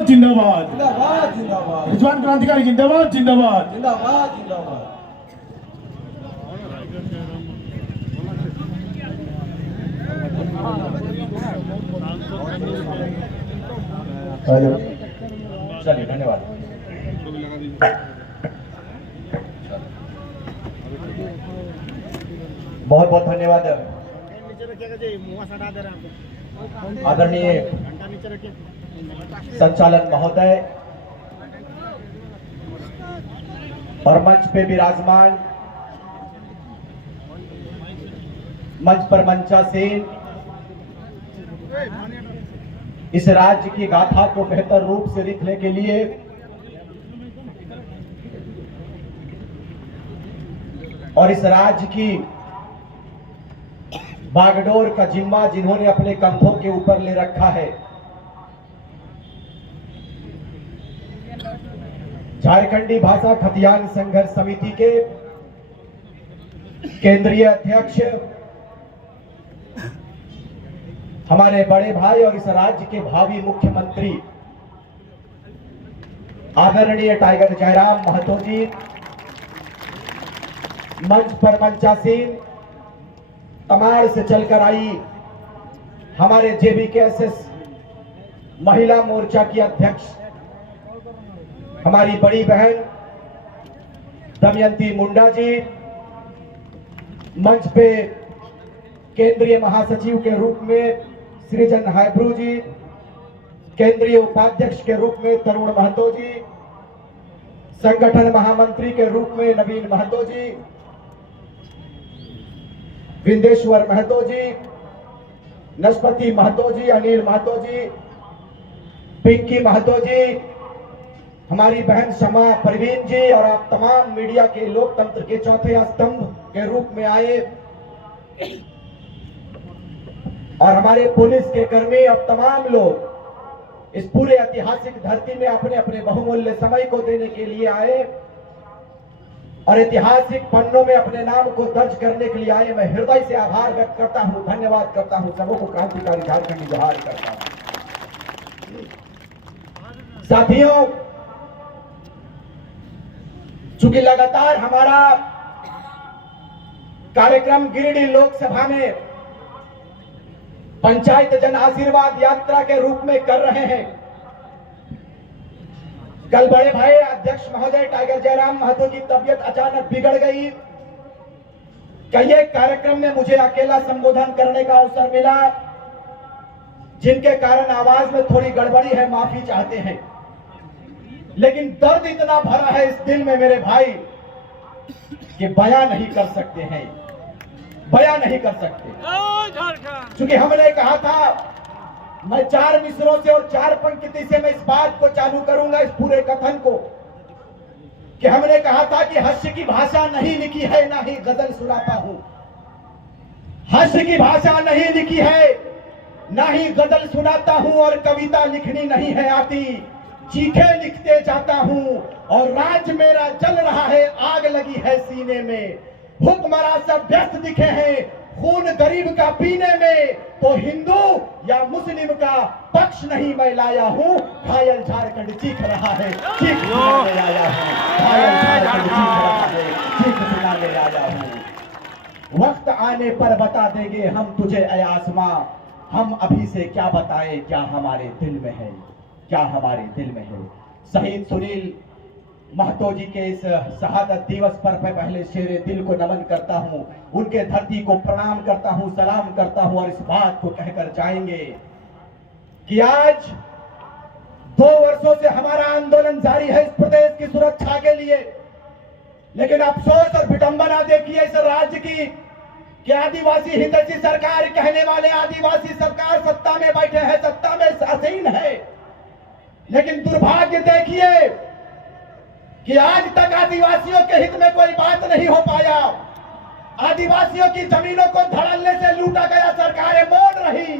जिंदाबाद जिंदाबाद जिंदाबाद रिजवान क्रांतिकारी जिंदाबाद जिंदाबाद जिंदाबाद जिंदाबाद। चलिए धन्यवाद। बहुत बहुत धन्यवाद आदरणीय संचालन महोदय और मंच पे विराजमान मंच पर मंचासीन इस राज्य की गाथा को बेहतर रूप से लिखने के लिए और इस राज्य की बागडोर का जिम्मा जिन्होंने अपने कंधों के ऊपर ले रखा है, झारखंडी भाषा खतियान संघर्ष समिति के केंद्रीय अध्यक्ष हमारे बड़े भाई और इस राज्य के भावी मुख्यमंत्री आदरणीय टाइगर जयराम महतो जी, मंच पर मंचासीन तमाड़ से चलकर आई हमारे जेबीकेएसएस महिला मोर्चा की अध्यक्ष हमारी बड़ी बहन दमयंती मुंडा जी, मंच पे केंद्रीय महासचिव के रूप में सृजन हाइब्रू जी, केंद्रीय उपाध्यक्ष के रूप में तरुण महतो जी, संगठन महामंत्री के रूप में नवीन महतो जी, विंदेश्वर महतो जी, नस्पति महतो जी, अनिल महतो जी, पिंकी महतो जी, हमारी बहन शमा परवीन जी और आप तमाम मीडिया के लोकतंत्र के चौथे स्तंभ के रूप में आए और हमारे पुलिस के कर्मी और तमाम लोग इस पूरे ऐतिहासिक धरती में अपने अपने बहुमूल्य समय को देने के लिए आए और ऐतिहासिक पन्नों में अपने नाम को दर्ज करने के लिए आए। मैं हृदय से आभार व्यक्त करता हूं, धन्यवाद करता हूं, सबों को क्रांतिकारी झारखंड की जोहार करता हूं। साथियों, चूंकि लगातार हमारा कार्यक्रम गिरिडीह लोकसभा में पंचायत जन आशीर्वाद यात्रा के रूप में कर रहे हैं, कल बड़े भाई अध्यक्ष महोदय टाइगर जयराम महतो की तबीयत अचानक बिगड़ गई। कई एक कार्यक्रम में मुझे अकेला संबोधन करने का अवसर मिला, जिनके कारण आवाज में थोड़ी गड़बड़ी है, माफी चाहते हैं, लेकिन दर्द इतना भरा है इस दिल में मेरे भाई कि बयां नहीं कर सकते हैं, बयां नहीं कर सकते। क्योंकि हमने कहा था, मैं 4 मिसरों से और 4 पंक्ति से मैं इस बात को चालू करूंगा, इस पूरे कथन को, कि हमने कहा था कि हास्य की भाषा नहीं लिखी है, ना ही गजल सुनाता हूं। हास्य की भाषा नहीं लिखी है, ना ही गजल सुनाता हूं और कविता लिखनी नहीं है आती, चीखे लिखते जाता हूं और राज मेरा जल रहा है, आग लगी है सीने में, हुक्मरान सब व्यस्त दिखे हैं खून गरीब का पीने में, तो हिंदू या मुस्लिम का पक्ष नहीं मैं लाया हूं, घायल झारखंड चीख रहा है, चीख सुनाने आया हूं, घायल झारखंड चीख रहा है, चीख सुनाने आया हूं। वक्त आने पर बता देंगे हम तुझे ऐ आसमां, हम अभी से क्या बताएं क्या हमारे दिल में है, क्या हमारे दिल में है। शहीद सुनील महतो जी के इस शहादत दिवस पर मैं पहले शेरे दिल को नमन करता हूं, उनके धरती को प्रणाम करता हूं, सलाम करता हूं और इस बात को कहकर जाएंगे कि आज 2 वर्षों से हमारा आंदोलन जारी है इस प्रदेश की सुरक्षा के लिए, लेकिन अफसोस और विडंबना देखिए इस राज्य की कि आदिवासी हितैषी सरकार कहने वाले आदिवासी सरकार सत्ता में बैठे हैं, सत्ता में आसीन है, लेकिन दुर्भाग्य देखिए कि आज तक आदिवासियों के हित में कोई बात नहीं हो पाया। आदिवासियों की जमीनों को धड़ल्ले से लूटा गया, सरकारें मोड़ रही,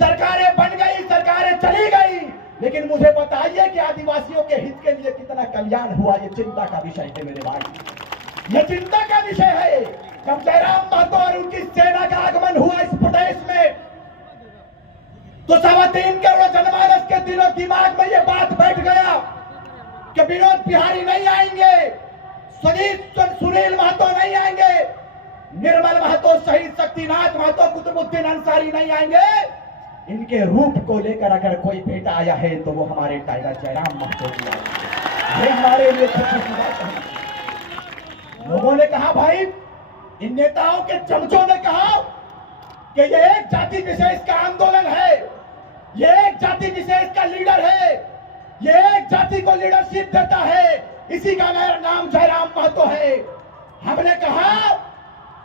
सरकारें बन गई, सरकारें चली गई, लेकिन मुझे बताइए कि आदिवासियों के हित के लिए कितना कल्याण हुआ। ये चिंता का विषय है मेरे भाई, ये चिंता का विषय है। जब जयराम महतो और उनकी सेना का आगमन हुआ इस प्रदेश में, तो 3.25 करोड़ जनमानस के दिलो दिमाग में ये बात कि विनोद बिहारी नहीं आएंगे, सुनील महतो नहीं आएंगे, निर्मल महतो, शहीद शक्तिनाथ महतो, कुतुबुद्दीन अंसारी नहीं आएंगे। इनके रूप को लेकर अगर कोई बेटा आया है तो वो हमारे टाइगर जयराम महतो जी आए। ये हमारे लिए खुशी की बात है। लोगों ने कहा भाई, इन नेताओं के चमचों ने कहा कि ये एक जाति विशेष का आंदोलन है, ये एक जाति विशेष का लीडर है, ये एक जाति को लीडरशिप देता है, इसी का नाम जयराम महतो है। हमने कहा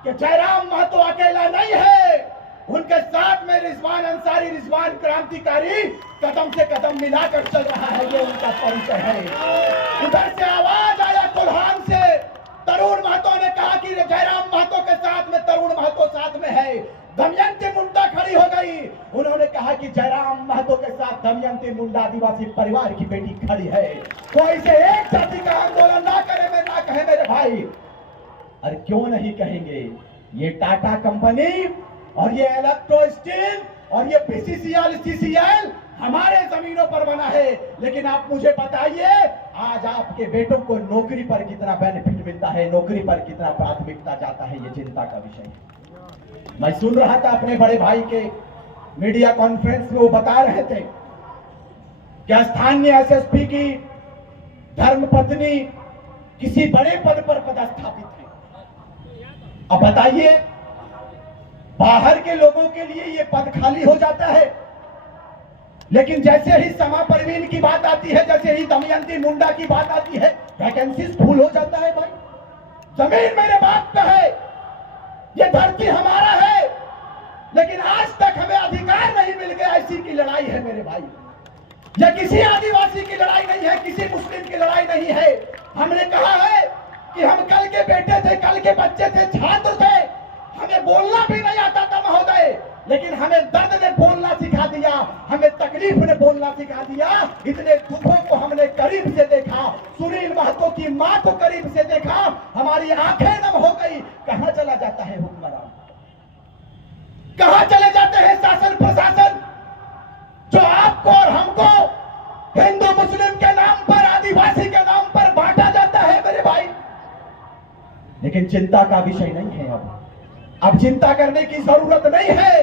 कि जयराम महतो अकेला नहीं है, उनके साथ में रिजवान अंसारी, रिजवान क्रांतिकारी कदम से कदम मिलाकर चल रहा है, ये उनका परिचय है। उधर से आवाज आया कोल्हान से, तरुण महतो ने कहा कि जयराम महतो के साथ में तरुण महतो साथ में है। दमयंती मुंडा खड़ी हो गई, उन्होंने कहा कि जयराम महतो के साथ दमयंती मुंडा आदिवासी परिवार की बेटी खड़ी है। कोई से एक जाति का आंदोलन ना करे, मैं ना कहे मेरे भाई। और क्यों नहीं कहेंगे, ये टाटा कंपनी और ये इलेक्ट्रो स्टील और ये बीसीसीएल, सीसीएल हमारे जमीनों पर बना है। लेकिन आप मुझे बताइए, आज आपके बेटों को नौकरी पर कितना बेनिफिट मिलता है, नौकरी पर कितना प्राथमिकता जाता है, ये चिंता का विषय है। मैं सुन रहा था अपने बड़े भाई के मीडिया कॉन्फ्रेंस में, वो बता रहे थे कि स्थानीय एसएसपी की धर्मपत्नी किसी बड़े पद पर पदस्थापित है। अब बताइए, बाहर के लोगों के लिए ये पद खाली हो जाता है, लेकिन जैसे ही समा परवीन की बात आती है, जैसे ही दमयंती मुंडा की बात आती है, वैकेंसीज फुल हो जाता है। भाई, जमीन मेरे बाप का है, ये धरती हमारा है, लेकिन आज तक हमें अधिकार नहीं मिल गया। इसी की लड़ाई है मेरे भाई, यह किसी आदिवासी की लड़ाई नहीं है, किसी मुस्लिम की लड़ाई नहीं है। हमने कहा है कि हम कल के बेटे थे, कल के बच्चे थे, छात्र थे, हमें बोलना भी नहीं आता था महोदय, लेकिन हमें दर्द ने बोलना सिखा दिया, हमें तकलीफ ने बोलना सिखा दिया। इतने दुखों को हमने करीब से देखा, सुनील महतो की मां को करीब से देखा, हमारी आंखें नम हो गई। कहां चला जाता है हुक्मरान, कहां चले जाते हैं शासन प्रशासन, जो आपको और हमको हिंदू मुस्लिम के नाम पर, आदिवासी के नाम पर बांटा जाता है मेरे भाई। लेकिन चिंता का विषय नहीं है। अब चिंता करने की जरूरत नहीं है,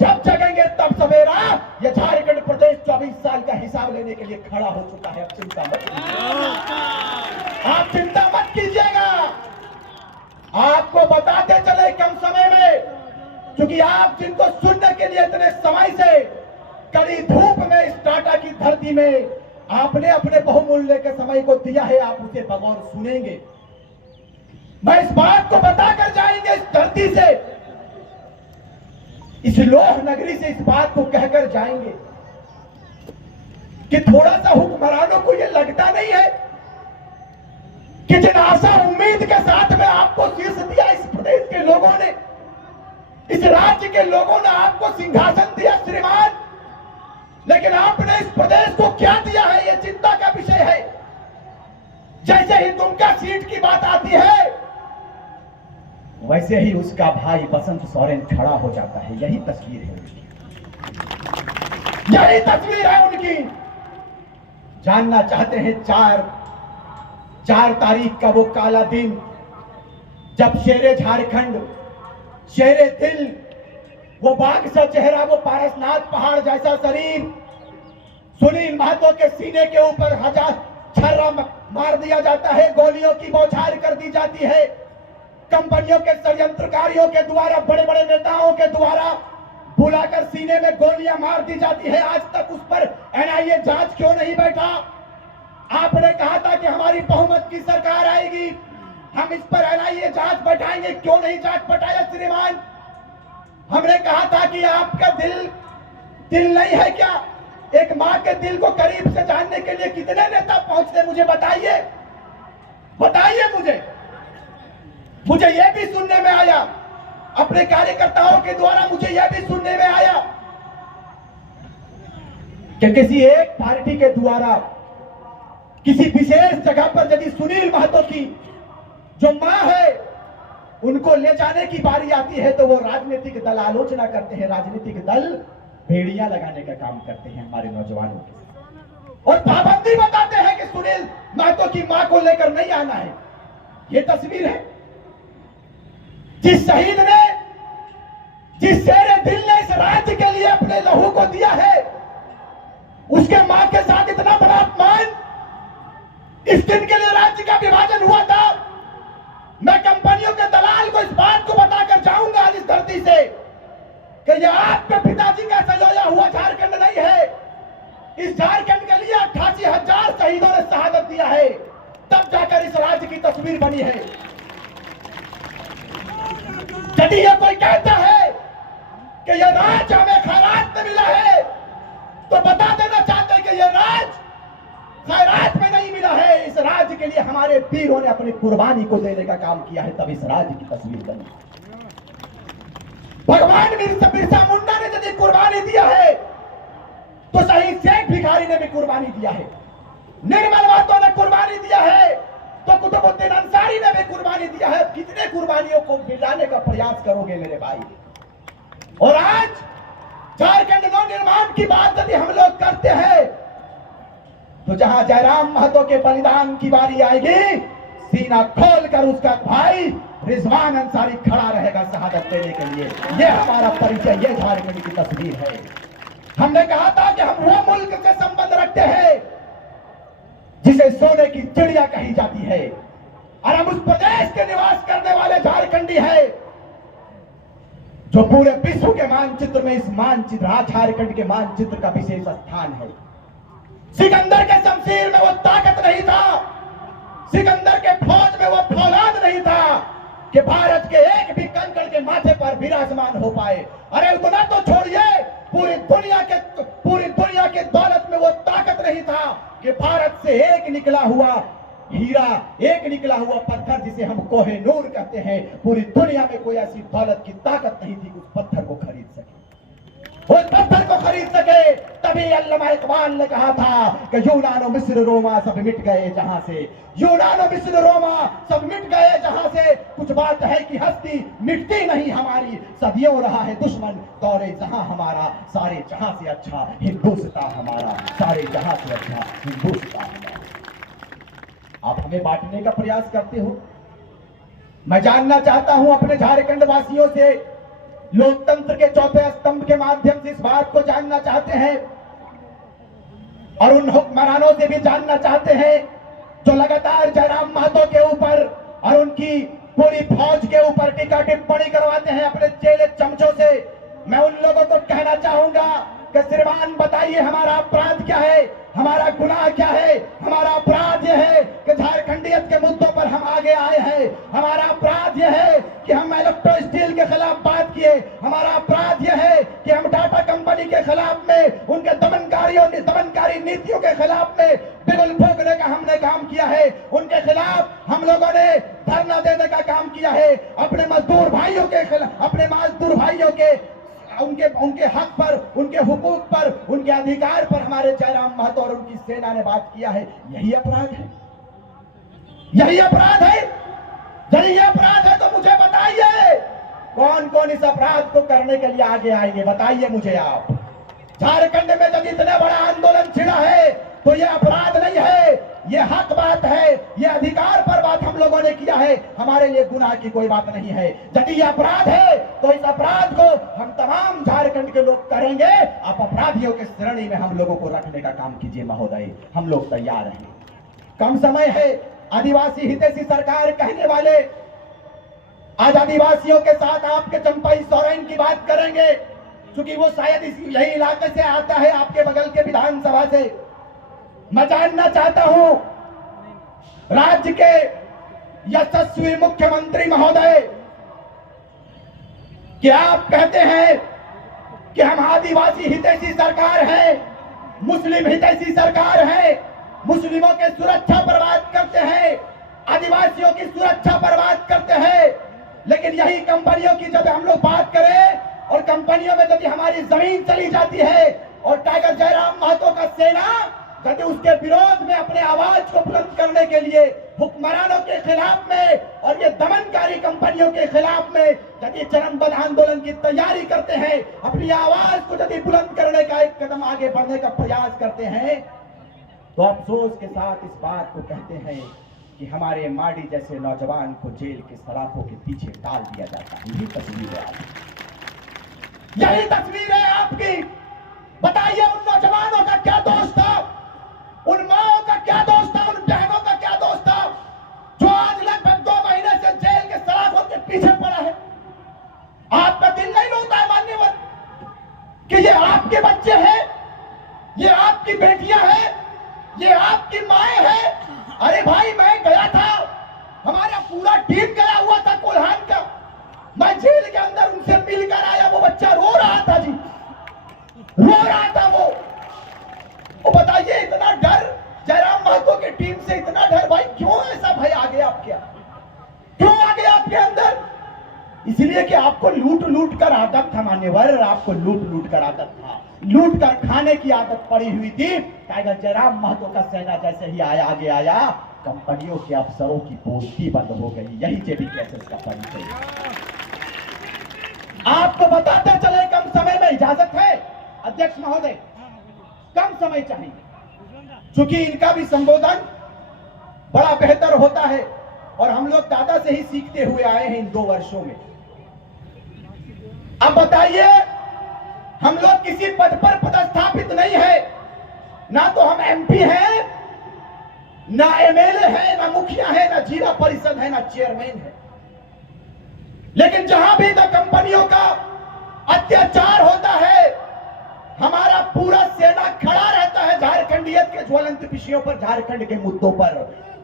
जब जगेंगे तब सवेरा। यह झारखंड प्रदेश 24 साल का हिसाब लेने के लिए खड़ा हो चुका है। अब चिंता मत कीजिएगा, आप चिंता मत कीजिएगा। आपको बताते चले कम समय में, क्योंकि आप जिनको सुनने के लिए इतने समय से कड़ी धूप में इस टाटा की धरती में आपने अपने बहुमूल्य के समय को दिया है, आप उसे बगौर सुनेंगे। मैं इस बात को बताकर जाएंगे इस धरती से, इस लोह नगरी से इस बात को कहकर जाएंगे कि थोड़ा सा हुक्मरानों को यह लगता नहीं है कि जिन आशा उम्मीद के साथ में आपको शीर्ष दिया इस प्रदेश के लोगों ने, इस राज्य के लोगों ने आपको सिंहासन दिया श्रीमान, लेकिन आपने इस प्रदेश को क्या दिया है, यह चिंता का विषय है। जैसे ही दुमका सीट की बात आती है, वैसे ही उसका भाई बसंत सोरेन खड़ा हो जाता है। यही तस्वीर है उनकी, यही तस्वीर है उनकी। जानना चाहते हैं 4 तारीख का वो काला दिन, जब शेरे झारखंड, शेरे दिल, वो बाघ सा चेहरा, वो पारसनाथ पहाड़ जैसा शरीर, सुनील महतो के सीने के ऊपर 1000 छर्रा मार दिया जाता है, गोलियों की बौछार कर दी जाती है, कंपनियों के षड्यंत्रकारियों के द्वारा, बड़े बड़े नेताओं के द्वारा बुलाकर सीने में गोलियां मार दी जाती है। आज तक उस पर एनआईए जांच क्यों नहीं बैठा? आपने कहा था कि हमारी बहुमत की सरकार आएगी, हम इस पर एनआईए जांच बैठाएंगे, क्यों नहीं जांच बैठाया श्रीमान? हमने कहा था कि आपका दिल नहीं है क्या? एक मां के दिल को करीब से जानने के लिए कितने नेता पहुंचते, मुझे बताइए, बताइए मुझे यह भी सुनने में आया, अपने कार्यकर्ताओं के द्वारा मुझे यह भी सुनने में आया कि किसी एक पार्टी के द्वारा किसी विशेष जगह पर यदि सुनील महतो की जो मां है उनको ले जाने की बारी आती है, तो वो राजनीतिक दल आलोचना करते हैं, राजनीतिक दल भेड़ियां लगाने का काम करते हैं हमारे नौजवानों के, और पाबंदी बताते हैं कि सुनील महतो की मां को लेकर नहीं आना है। ये तस्वीर है जिस शहीद ने, जिस शेरे दिल ने इस राज्य के लिए अपने लहू को दिया है, उसके मां के साथ इतना बड़ा अपमान। इस दिन के लिए राज्य का विभाजन हुआ था। मैं कंपनियों के दलाल को इस बात को बताकर जाऊंगा आज इस धरती से कि यह आपके पिताजी का सजाया हुआ झारखंड नहीं है। इस झारखंड के लिए 88,000 शहीदों ने शहादत दिया है, तब जाकर इस राज्य की तस्वीर बनी है। यदि यह कोई कहता है कि यह राज हमें खैरात में मिला है, तो बता देना चाहते हैं कि यह राज खैरात में नहीं मिला है। इस राज्य के लिए हमारे वीरों ने अपनी कुर्बानी को देने का काम किया है, तब इस राज्य की तस्वीर बनी। भगवान बिरसा मुंडा ने यदि कुर्बानी दिया है, तो शहीद शेख भिखारी ने भी कुर्बानी दिया है। निर्मल महतो ने कुर्बानी दिया है, तो कुतुबुद्दीन अंसारी ने भी कुर्बानी दिया है। कितने कुर्बानियों को मिटाने का प्रयास करोगे मेरे भाई? और आज झारखंड नव निर्माण की बात यदि हम लोग करते हैं, तो जहां जयराम महतो के बलिदान की बारी आएगी, सीना खोलकर उसका भाई रिजवान अंसारी खड़ा रहेगा शहादत देने के लिए। यह हमारा परिचय, यह झारखंड की तस्वीर है। हमने कहा था कि हम वो मुल्क से संबंध रखते हैं जिसे सोने की चिड़िया कही जाती है, और हम उस प्रदेश के निवास करने वाले झारखंडी हैं जो पूरे विश्व के मानचित्र में इस मानचित्र झारखंड के मानचित्र का विशेष स्थान है। सिकंदर के शमशीर में वो ताकत नहीं था, सिकंदर के फौज में वो फौलाद नहीं था कि भारत के एक भी कंकड़ के माथे पर विराजमान हो पाए। अरे उतना तो छोड़िए, पूरी दुनिया के दौलत में वो ताकत नहीं था कि भारत से एक निकला हुआ हीरा, एक निकला हुआ पत्थर जिसे हम कोहिनूर कहते हैं, पूरी दुनिया में कोई ऐसी दौलत की ताकत नहीं थी कि उस पत्थर को खरीद सके। उस पत्थर को खरीद सके, तभी अल्लामा इकबाल ने कहा था कि यूनानो मिस्र रोमा सब मिट गए जहां से, यूनानो मिस्र रोमा सब मिट गए जहां से, कुछ बात है कि हस्ती मिटती नहीं हमारी, सदियों रहा है दुश्मन दौरे जहां हमारा, सारे जहां से अच्छा हिंदुस्तान हमारा, सारे जहां से अच्छा हिंदुस्तान हमारा। आप हमें बांटने का प्रयास करते हो। मैं जानना चाहता हूं अपने झारखंड वासियों से, लोकतंत्र के चौथे स्तंभ के माध्यम से इस बात को जानना चाहते हैं, और उन हुक्मरानों से भी जानना चाहते हैं जो लगातार जयराम महतो के ऊपर और उनकी पूरी फौज के ऊपर टीका टिप्पणी करवाते हैं अपने चेले चमचों से। मैं उन लोगों को कहना चाहूंगा कि श्रीमान बताइए हमारा अपराध क्या है, हमारा गुनाह क्या है? हमारा अपराध यह है कि झारखंडियत के मुद्दों पर हम आगे आए हैं। हमारा अपराध यह है कि हम इलेक्ट्रो स्टील के खिलाफ बात किए। हमारा अपराध यह है कि हम टाटा कंपनी के खिलाफ में, उनके दमनकारी नीतियों के खिलाफ में बिगुल फूंकने का हमने काम किया है। उनके खिलाफ हम लोगों ने धरना देने का काम किया है। अपने मजदूर भाइयों के खिलाफ, अपने मजदूर भाइयों के उनके हक पर, उनके हुकूक पर, उनके अधिकार पर हमारे जयराम महतो और उनकी सेना ने बात किया है। यही अपराध है, यही अपराध है। यदि ये अपराध है तो मुझे बताइए कौन कौन इस अपराध को करने के लिए आगे आएंगे? बताइए मुझे आप। झारखंड में जब इतना बड़ा आंदोलन छिड़ा है तो ये अपराध नहीं है, ये हक बात है, ये अधिकार पर बात हम लोगों ने किया है। हमारे लिए गुनाह की कोई बात नहीं है। यदि ये अपराध है तो इस अपराध को हम तमाम झारखंड के लोग करेंगे। आप अपराधियों के श्रेणी में हम लोगों को रखने का काम कीजिए महोदय, हम लोग तैयार हैं। कम समय है, आदिवासी हितैषी सरकार कहने वाले आज आदिवासियों के साथ आपके चंपाई सोरेन की बात करेंगे, क्योंकि वो शायद यही इलाके से आता है, आपके बगल के विधानसभा से। मैं जानना चाहता हूं राज्य के यशस्वी मुख्यमंत्री महोदय, कि आप कहते हैं कि हम आदिवासी हितैषी सरकार है, मुस्लिम हितैषी सरकार है, मुस्लिमों के सुरक्षा पर बात करते हैं, आदिवासियों की सुरक्षा पर बात करते हैं, लेकिन यही कंपनियों की जब हम लोग बात करें और कंपनियों में यदि हमारी जमीन चली जाती है और टाइगर जयराम महतो का सेना यदि उसके विरोध में अपने आवाज को बुलंद करने के लिए हुक्मरानों के खिलाफ में और ये दमनकारी कंपनियों के खिलाफ में यदि चरमबद्ध आंदोलन की तैयारी करते हैं, अपनी आवाज को यदि बुलंद करने का एक कदम आगे बढ़ने का प्रयास करते हैं, तो अफसोस के साथ इस बात को कहते हैं कि हमारे माडी जैसे नौजवान को जेल के सलाखों के पीछे डाल दिया जाता है। यही तस्वीर है आपकी, यही तस्वीर है आपकी। बताइए उन नौजवानों का क्या दोष था, उन माओं का क्या दोष था, उन बहनों का क्या दोष था जो आज लगभग 2 महीने से जेल के सलाखों के पीछे पड़ा है। आपका दिल नहीं रोता है मान्यवर कि ये आपके बच्चे हैं, ये आपकी बेटियां हैं, ये आपकी माएं हैं। अरे भाई मैं गया था, हमारा पूरा टीम गया हुआ था कोल्हान का, मैं जेल के अंदर उनसे मिलकर आया। वो बच्चा रो रहा था जी, रो रहा था वो बताइए इतना डर जयराम महतो की टीम से, इतना डर भाई क्यों ऐसा भाई आ गया आपके, क्यों आ गया आपके अंदर? इसलिए कि आपको लूट लूट कर आदत था मान्यवर, आपको लूट लूट कर आदत था, लूट कर खाने की आदत पड़ी हुई थी। टाइगर जयराम महतो का सेना जैसे ही आया आगे आया, कंपनियों के अफसरों की बोलती बंद हो गई। यही जेबी केसेस का परिचय। आपको बताते चले, कम समय में इजाजत है अध्यक्ष महोदय, कम समय चाहिए, क्योंकि इनका भी संबोधन बड़ा बेहतर होता है और हम लोग दादा से ही सीखते हुए आए हैं इन 2 वर्षों में। अब बताइए, हम लोग किसी पद पर पदस्थापित नहीं है, ना तो हम एमपी हैं, ना एमएलए है, ना मुखिया है, ना जिला परिषद है, ना चेयरमैन है। लेकिन जहां भी तो कंपनियों का अत्याचार होता है, हमारा पूरा सेना खड़ा रहता है झारखंडियत के ज्वलंत विषयों पर, झारखंड के मुद्दों पर।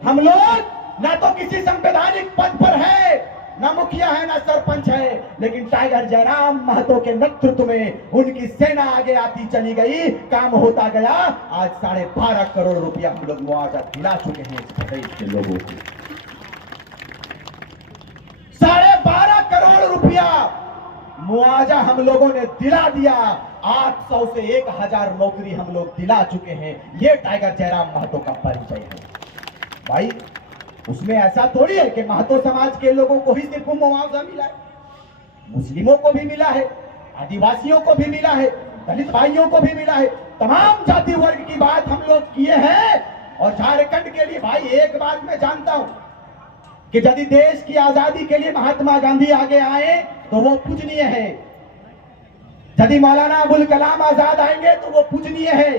हम लोग ना तो किसी संवैधानिक पद पर है, ना मुखिया है, ना सरपंच है, लेकिन टाइगर जयराम महतो के नेतृत्व में उनकी सेना आगे आती चली गई, काम होता गया। आज 12.5 करोड़ रुपया हम लोग मुआवजा दिला चुके हैं इस प्रदेश के लोगों को। 12.5 करोड़ रुपया मुआवजा हम लोगों ने दिला दिया। 800 से 1000 नौकरी हम लोग दिला चुके हैं। ये टाइगर जयराम महतो का परिचय है भाई। उसमें ऐसा थोड़ी है कि महतो समाज के लोगों को ही सिर्फ मुआवजा मिला है, मुस्लिमों को भी मिला है, आदिवासियों को भी मिला है, दलित भाइयों को भी मिला है, तमाम जाति वर्ग की बात हम लोग किए हैं। और झारखंड के लिए भाई एक बात मैं जानता हूं कि यदि देश की आजादी के लिए महात्मा गांधी आगे आए तो वो पूजनीय है, यदि मौलाना अबुल कलाम आजाद आएंगे तो वो पूजनीय है।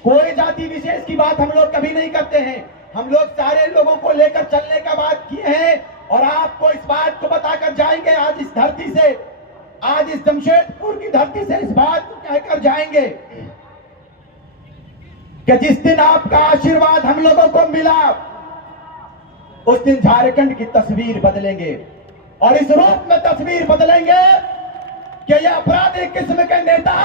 कोई जाति विशेष की बात हम लोग कभी नहीं करते हैं, हम लोग सारे लोगों को लेकर चलने का बात किए हैं। और आपको इस बात को बताकर जाएंगे आज इस धरती से, आज इस जमशेदपुर की धरती से इस बात को कहकर जाएंगे कि जिस दिन आपका आशीर्वाद हम लोगों को मिला, उस दिन झारखंड की तस्वीर बदलेंगे। और इस रूप में तस्वीर बदलेंगे कि ये अपराधी किस्म के नेता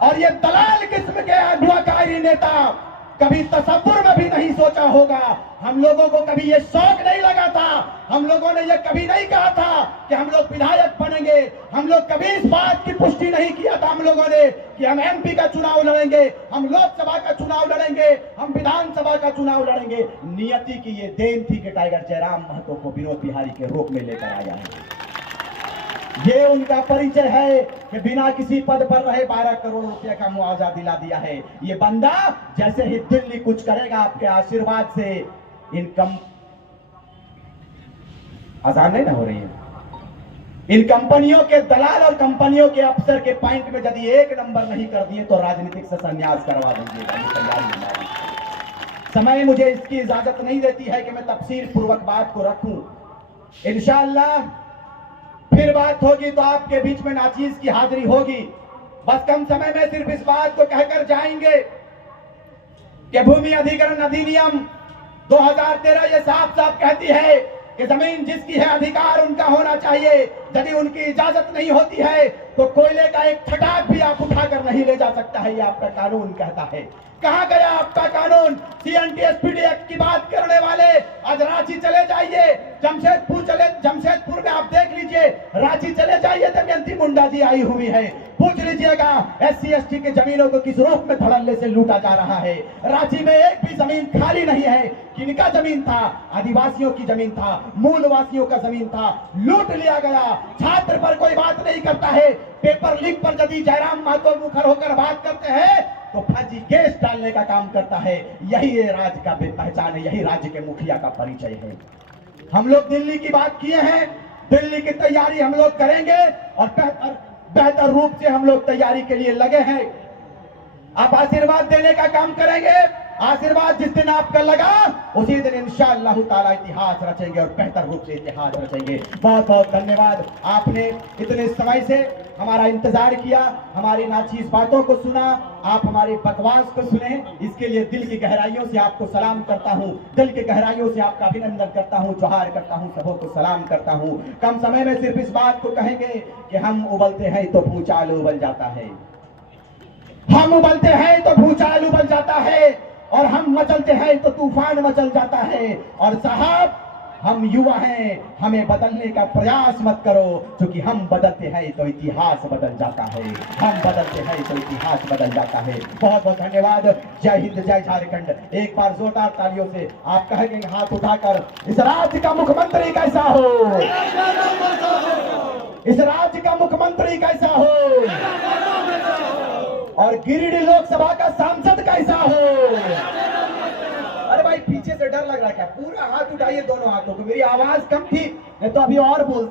और ये दलाल किस्म के अगुवाकारी नेता कभी तसव्वुर में भी नहीं सोचा होगा। हम लोगों को कभी ये शौक नहीं लगा था, हम लोगों ने ये कभी नहीं कहा था कि हम लोग विधायक बनेंगे, हम लोग कभी इस बात की पुष्टि नहीं किया था हम लोगों ने कि हम एमपी का चुनाव लड़ेंगे, हम लोकसभा का चुनाव लड़ेंगे, हम विधानसभा का चुनाव लड़ेंगे। नियति की ये देन थी कि टाइगर जयराम महतो को विनोद बिहारी के रूप में लेकर आया है। ये उनका परिचय है कि बिना किसी पद पर रहे 12 करोड़ रुपए का मुआवजा दिला दिया है। ये बंदा जैसे ही दिल्ली कुछ करेगा आपके आशीर्वाद से, इनकम आसान नहीं ना हो रही है, इन कंपनियों के दलाल और कंपनियों के अफसर के पॉइंट में यदि 1 नंबर नहीं कर दिए तो राजनीतिक से संन्यास करवा देंगे। समय मुझे इसकी इजाजत नहीं देती है कि मैं तफसील पूर्वक बात को रखूं। इंशाअल्लाह फिर बात होगी तो आपके बीच में नाचीज की हाजिरी होगी। बस कम समय में सिर्फ इस बात को कहकर जाएंगे कि भूमि अधिग्रहण अधिनियम 2013 ये साफ साफ कहती है कि जमीन जिसकी है अधिकार उनका होना चाहिए। यदि उनकी इजाजत नहीं होती है तो कोयले का एक छटाक भी आप उठाकर नहीं ले जा सकता है, ये आपका कानून कहता है। कहां गया आपका कानून? CNTSPD एक्ट की बात करने वाले आज रांची चले जाइए, जमशेदपुर में आप देख लीजिए, रांची चले जाइए, दमयंती मुंडा जी आई हुई है, पूछ लीजिएगा SC ST के जमीनों को किस रूप में धड़ल्ले से लूटा जा रहा है। रांची में एक भी जमीन खाली नहीं है। किनका जमीन था? आदिवासियों की जमीन था, मूलवासियों का जमीन था, लूट लिया गया। छात्र पर कोई बात नहीं करता है। पेपर लीक पर यदि जयराम महतो मुखर होकर बात करते हैं तो तो फर्जी केस डालने का काम करता है। यही ये राज्य का पहचान है, यही राज्य के मुखिया का परिचय है। हम लोग दिल्ली की बात किए हैं, दिल्ली की तैयारी हम लोग करेंगे और बेहतर रूप से हम लोग तैयारी के लिए लगे हैं। आप आशीर्वाद देने का काम करेंगे। आशीर्वाद जिस दिन आपका लगा उसी दिन इंशाअल्लाह ताला इतिहास रचेंगे और बेहतर रूप से इतिहास रचेंगे। बहुत बहुत धन्यवाद, आपने इतने समय से हमारा इंतजार किया, हमारी नाचीज बातों को सुना, आप हमारी बकवास को सुने, इसके लिए दिल की गहराइयों से आपको सलाम करता हूं, दिल की गहराइयों से आपका अभिनंदन करता हूं, जोहार करता हूं, सबों को सलाम करता हूं। कम समय में सिर्फ इस बात को कहेंगे कि हम उबलते हैं तो भूचाल उबल जाता है, हम उबलते हैं तो भूचाल उबल जाता है, और हम मचलते हैं तो तूफान मचल जाता है। और साहब, हम युवा हैं, हमें बदलने का प्रयास मत करो, क्योंकि हम बदलते हैं तो इतिहास बदल जाता है, हम बदलते हैं तो इतिहास बदल जाता है। बहुत बहुत धन्यवाद। जय हिंद, जय झारखंड। एक बार जोरदार तालियों से आप कहेंगे हाथ उठाकर, इस राज्य का मुख्यमंत्री कैसा हो, इस राज्य का मुख्यमंत्री कैसा हो, और गिरिडीह लोकसभा का सांसद कैसा हो। अरे भाई, पीछे से डर लग रहा है क्या? पूरा हाथ उठाइए, दोनों हाथों को। मेरी आवाज कम थी, नहीं तो अभी और बोलते।